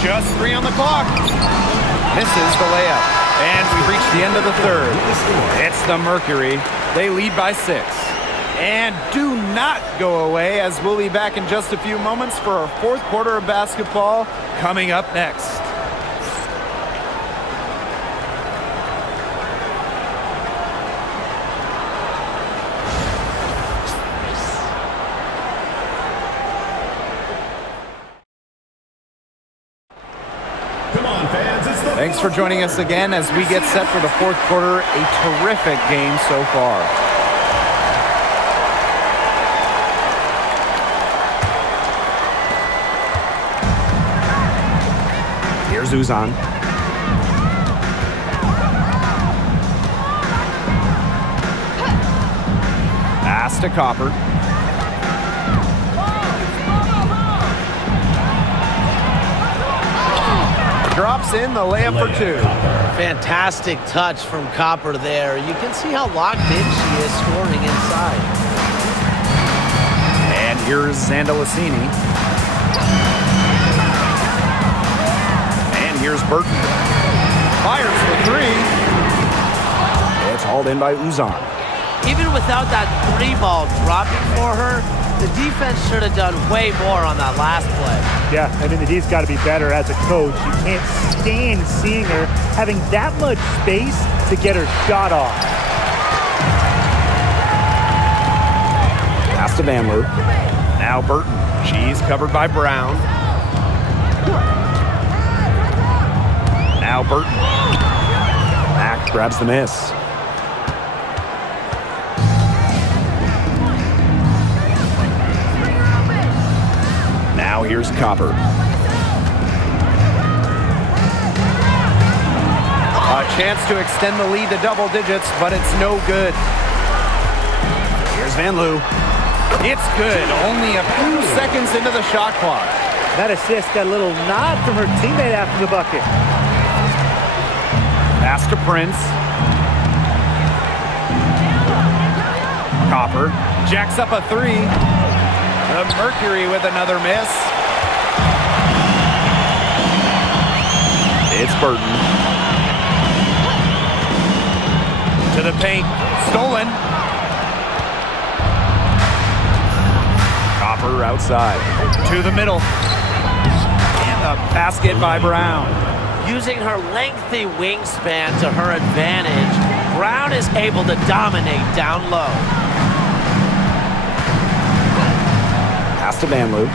Just 3 on the clock. Misses the layup. And we've reached the end of the third. It's the Mercury. They lead by 6. And do not go away, as we'll be back in just a few moments for our fourth quarter of basketball coming up next. Thanks for joining us again as we get set for the fourth quarter. A terrific game so far. Here's Uzan. Pass to Copper. Drops in the layup for two. Fantastic touch from Copper there. You can see how locked in she is scoring inside. And here's Zandalicini. And here's Burton. Fires for three. It's hauled in by Uzan. Even without that three ball dropping for her, the defense should have done way more on that last play. Yeah, I mean, the D's got to be better as a coach. You can't stand seeing her having that much space to get her shot off. Pass to Vanloo. Now Burton. She's covered by Brown. Now Burton. Mack grabs the miss. Now here's Copper. A chance to extend the lead to double digits, but it's no good. Here's Vanloo. It's good. Only a few seconds into the shot clock. That assist got a little nod from her teammate after the bucket. Pass to Prince. Copper jacks up a three. The Mercury with another miss. It's Burton. To the paint. Stolen. Copper outside. To the middle. And the basket by Brown. Using her lengthy wingspan to her advantage, Brown is able to dominate down low. Pass to Vanloo.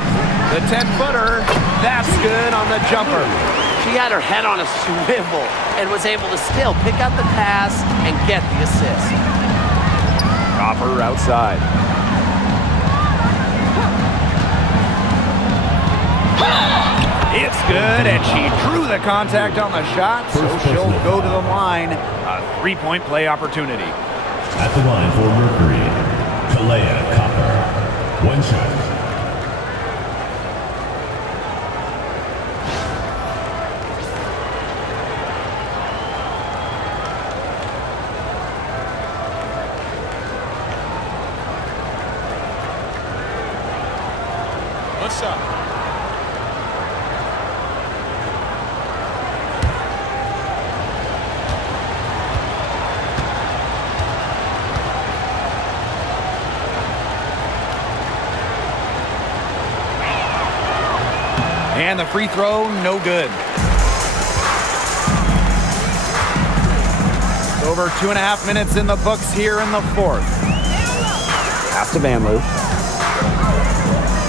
The 10-footer. That's good on the jumper. She had her head on a swivel and was able to still pick out the pass and get the assist. Copper outside. It's good, and she drew the contact on the shot, so she'll go to the line. A three-point play opportunity. At the line for Mercury, Kalea Copper. One shot. One shot. And the free throw, no good. Over 2.5 minutes in the books here in the fourth. Pass to Vanloo.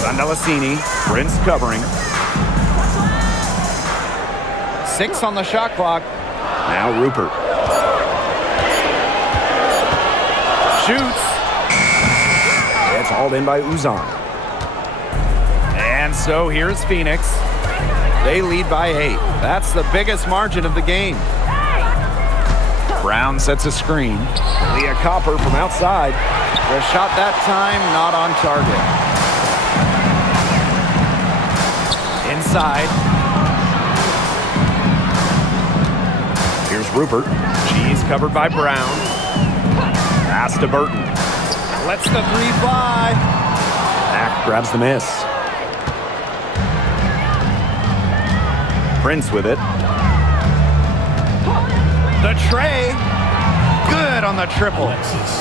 Zandalicini, Prince covering. 6 on the shot clock. Now Rupert. Shoots. It's hauled in by Uzan. And so here's Phoenix. They lead by 8. That's the biggest margin of the game. Brown sets a screen. Leah Copper from outside. The shot that time not on target. Inside. Here's Rupert. She's covered by Brown. Pass to Burton. Lets the three fly. Mack grabs the miss. Prince with it. The tray. Good on the triple.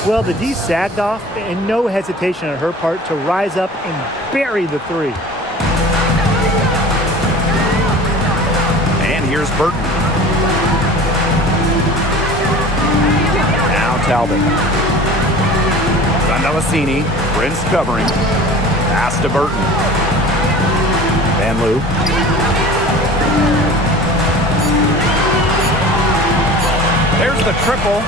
Well, the D sagged off, and no hesitation on her part to rise up and bury the three. And here's Burton. Now Talbot. Zandalicini. Prince covering. Pass to Burton. Vanloo. There's the triple.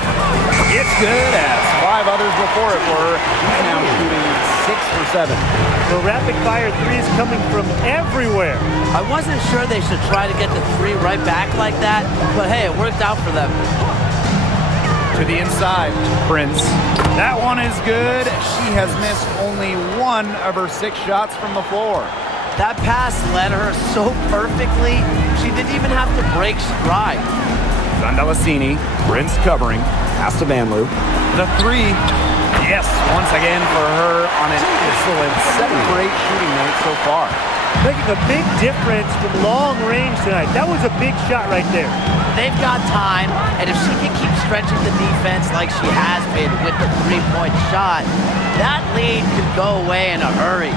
It's good as 5 others before it were. He's now shooting 6 for 7. The rapid-fire threes coming from everywhere. I wasn't sure they should try to get the 3 right back like that, but hey, it worked out for them. To the inside, Prince. That one is good. She has missed only 1 of her 6 shots from the floor. That pass led her so perfectly, she didn't even have to break stride. Zandalacini, Prince covering, pass to Vanloo. The 3, yes, once again for her on an excellent 7 for 8 shooting night so far. Making a big difference from long range tonight. That was a big shot right there. They've got time, and if she can keep stretching the defense like she has been with the 3-point shot, that lead could go away in a hurry.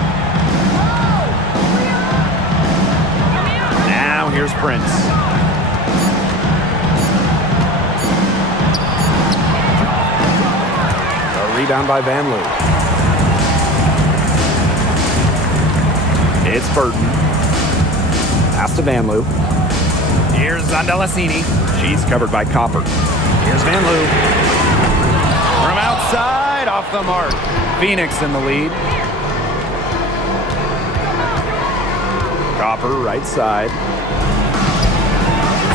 Now here's Prince. A rebound by Vanloo. It's Burton. Pass to Vanloo. Here's Zandalacini. She's covered by Copper. Here's Vanloo. From outside, off the mark. Phoenix in the lead. Copper, right side.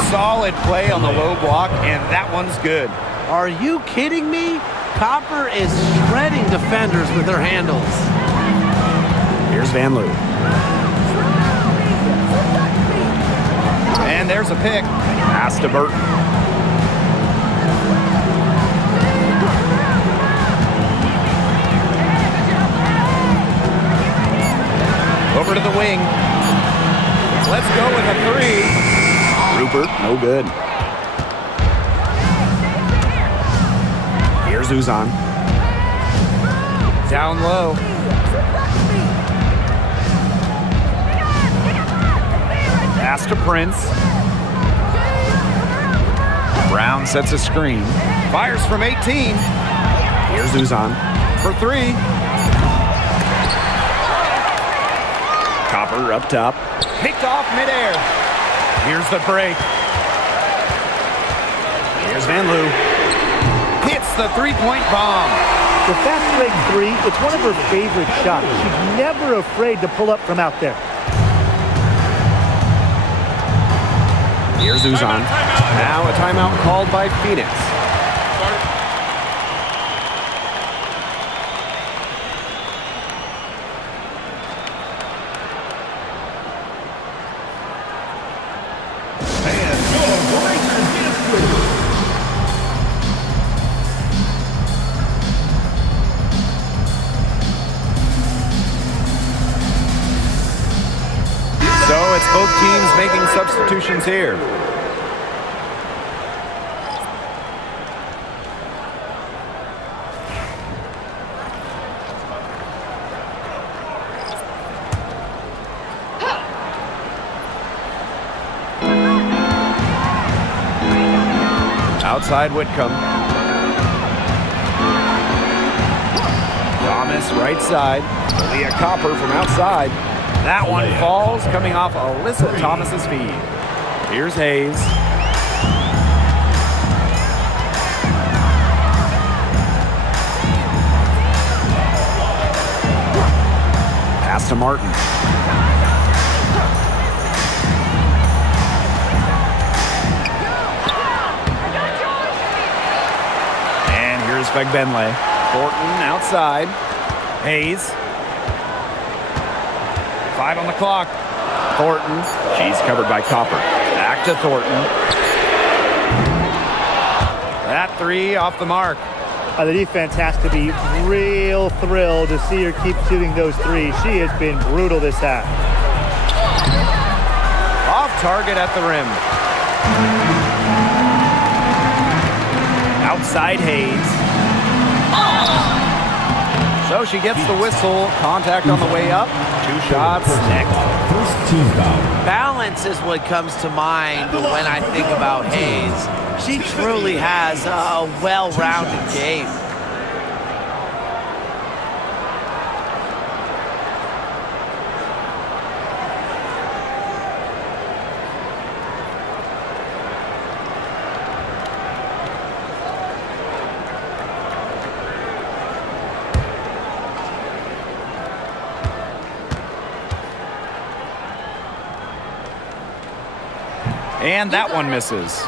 Solid play on the low block, and that one's good. Are you kidding me? Copper is shredding defenders with her handles. Here's Vanloo. And there's a pick. Pass to Burton. Over to the wing. Let's go with a 3. Rupert, no good. Here's Uzan. Down low. Pass to Prince. Brown sets a screen. Fires from 18. Here's Uzan for 3. Copper up top. Picked off midair. Here's the break. Here's Vanloo. Hits the 3-point bomb. The fast break 3, it's one of her favorite shots. She's never afraid to pull up from out there. Here's Uzan. Now a timeout called by Phoenix. And your Lakers history. So it's both teams making substitutions here. Outside Whitcomb. Thomas right side. Leah Copper from outside. That one falls coming off Alyssa Thomas's feed. Here's Hayes. Pass to Martin. And here's Fegbenle. Thornton outside. Hayes. 5 on the clock. Thornton. She's covered by Copper. Back to Thornton. That 3 off the mark. The defense has to be real thrilled to see her keep shooting those 3s. She has been brutal this half. Off target at the rim. Outside Hayes. So she gets the whistle. Contact on the way up. 2 shots. Next. First team foul. Balance is what comes to mind when I think about Hayes. She truly has a well-rounded game. And that one misses.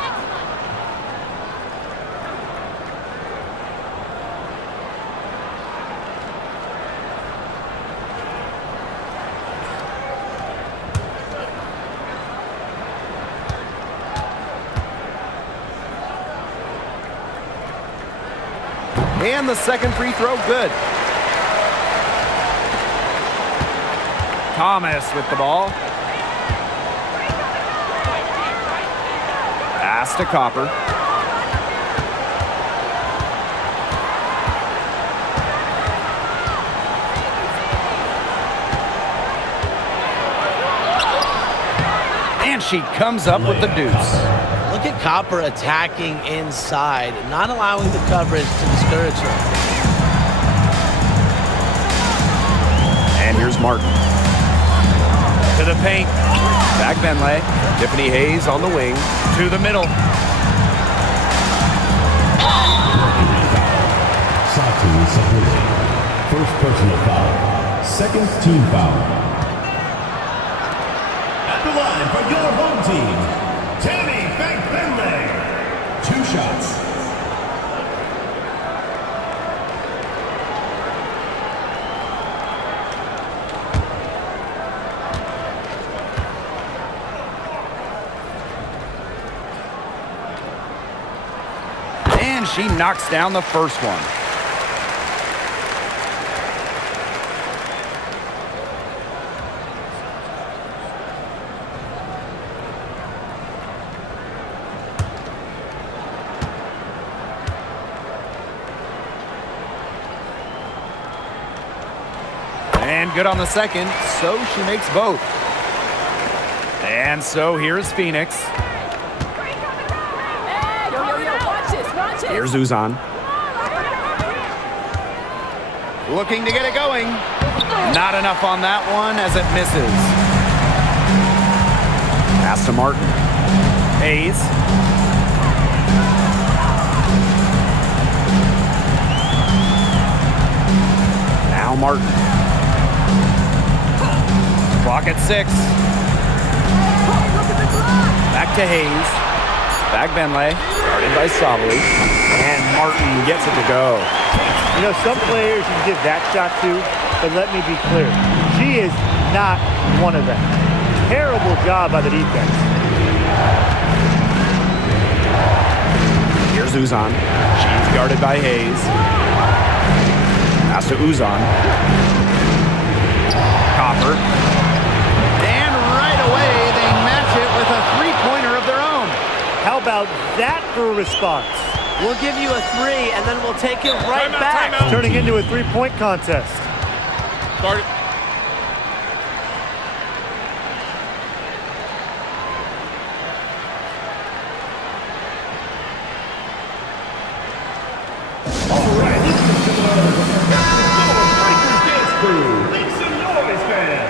And the second free throw, good. Thomas with the ball. Pass to Copper. And she comes up with the deuce. Look at Copper attacking inside, not allowing the coverage to discourage him. And here's Martin. To the paint. Back Benlay. Tiffany Hayes on the wing. To the middle. Satu Sahuzi. First personal foul. Second team foul. At the line for your home team, Tammy Benlay. 2 shots. And she knocks down the first one. And good on the second, so she makes both. And so here's Phoenix. Here's Uzan. Looking to get it going. Not enough on that one as it misses. Pass to Martin. Hayes. Now Martin. Clock at 6. Back to Hayes. Back Benlay. Started by Savali. And Martin gets it to go. You know, some players you can give that shot to, but let me be clear. She is not one of them. Terrible job by the defense. Here's Uzan. She's guarded by Hayes. Pass to Uzan. Copper. And right away, they match it with a three-pointer of their own. How about that for a response? We'll give you a 3, and then we'll take it right back. Timeout. Turning into a three-point contest. Start it. All right, this is the Breakers Dance Crew. Make some noise, fans.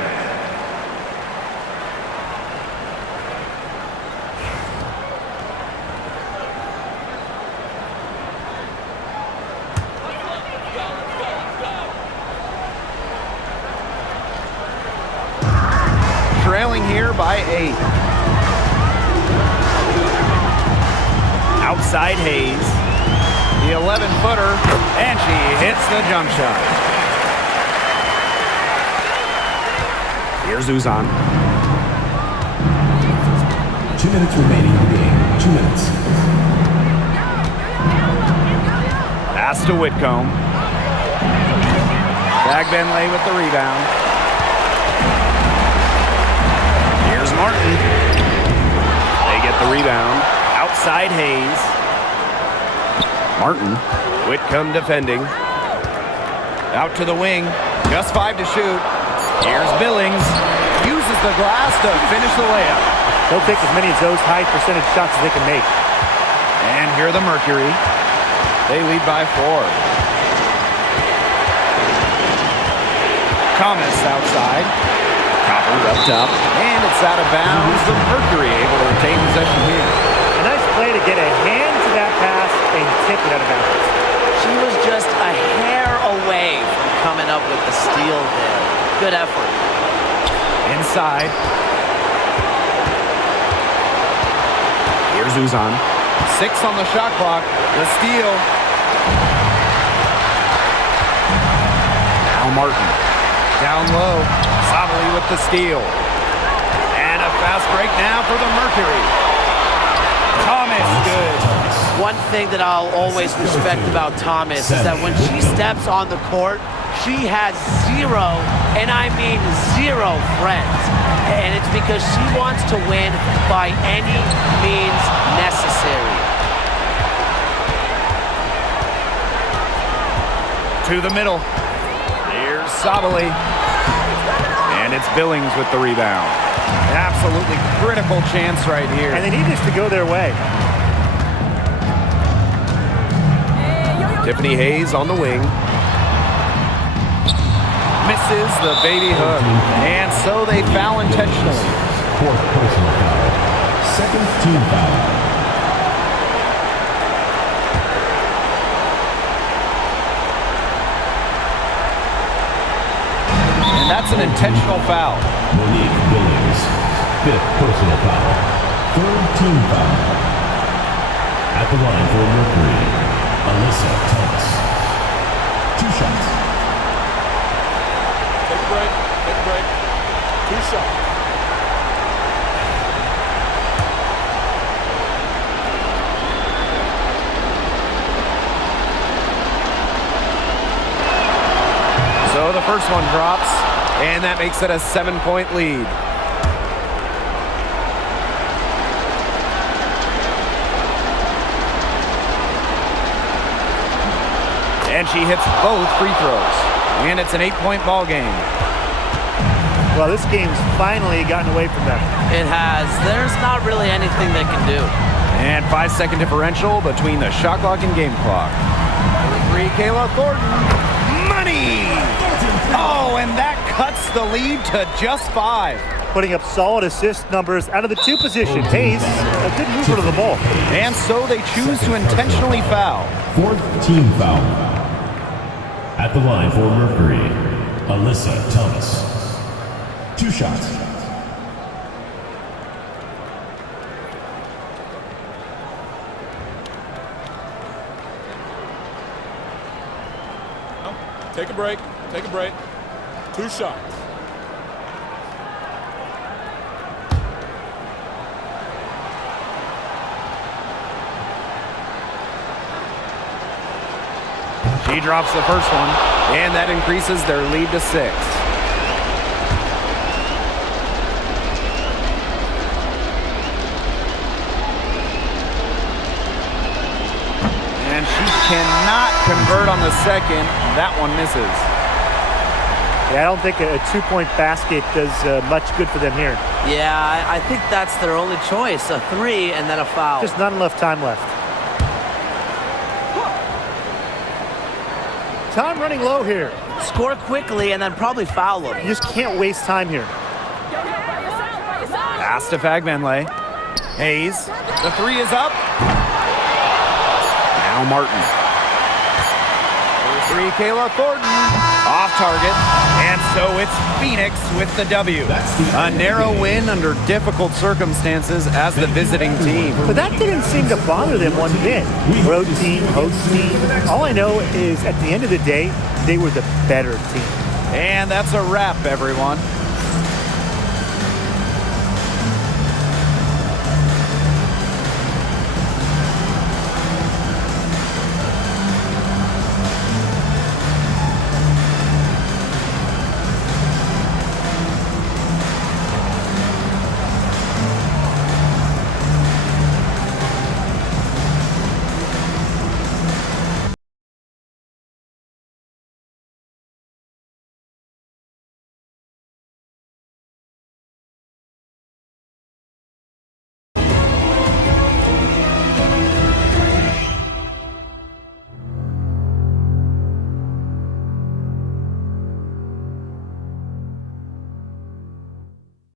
Trailing here by 8. Outside Hayes. The 11-footer, and she hits the jump shot. Here's Uzan. 2 minutes remaining in the game. 2 minutes. Pass to Whitcomb. Bag Benlay with the rebound. Here's Martin. They get the rebound. Outside Hayes. Martin. Whitcomb defending. Out to the wing. Just 5 to shoot. Here's Billings. Uses the glass to finish the layup. They'll take as many of those high percentage shots as they can make. And here the Mercury. They lead by 4. Thomas outside. Copper up top. And it's out of bounds. The Mercury able to retain possession here. A nice play to get a hand to that pass and tip it out of bounds. She was just a hair away from coming up with the steal there. Good effort. Inside. Here's Uzan. 6 on the shot clock. The steal. Now Martin. Down low. Sabali with the steal. And a fast break now for the Mercury. Thomas, good. One thing that I'll always respect about Thomas is that when she steps on the court, she has zero, and I mean zero, friends. And it's because she wants to win by any means necessary. To the middle. Here's Sabali. And it's Billings with the rebound. An absolutely critical chance right here. And they need this to go their way. Tiffany Hayes on the wing. Misses the baby hook. And so they foul intentionally. 4th personal foul. 2nd team foul. And that's an intentional foul. Monique Billings. 5th personal foul. 3rd team foul. At the line for Mercury, Alyssa Thomas. 2 shots. Take a break. Take a break. 2 shots. So the first one drops, and that makes it a 7-point lead. And she hits both free throws. And it's an 8-point ball game. Well, this game's finally gotten away from them. It has. There's not really anything they can do. And 5-second differential between the shot clock and game clock. 3, Kayla Thornton. Money! Oh, and that cuts the lead to just 5. Putting up solid assist numbers out of the 2 position. Hayes, a good mover to the ball. And so they choose to intentionally foul. 4th team foul. At the line for Mercury, Alyssa Thomas. 2 shots. Take a break. Take a break. 2 shots. She drops the first one, and that increases their lead to 6. And she cannot convert on the second. That one misses. Yeah, I don't think a 2-point basket does much good for them here. Yeah, I think that's their only choice, a 3 and then a foul. Just not enough time left. Time running low here. Score quickly and then probably foul them. You just can't waste time here. Pass to Fagbenle. Hayes. The 3 is up. Now Martin. 3, Kayla Thornton. Off target. And so it's Phoenix with the W. A narrow win under difficult circumstances as the visiting team. But that didn't seem to bother them one bit. Road team, host team. All I know is at the end of the day, they were the better team. And that's a wrap, everyone.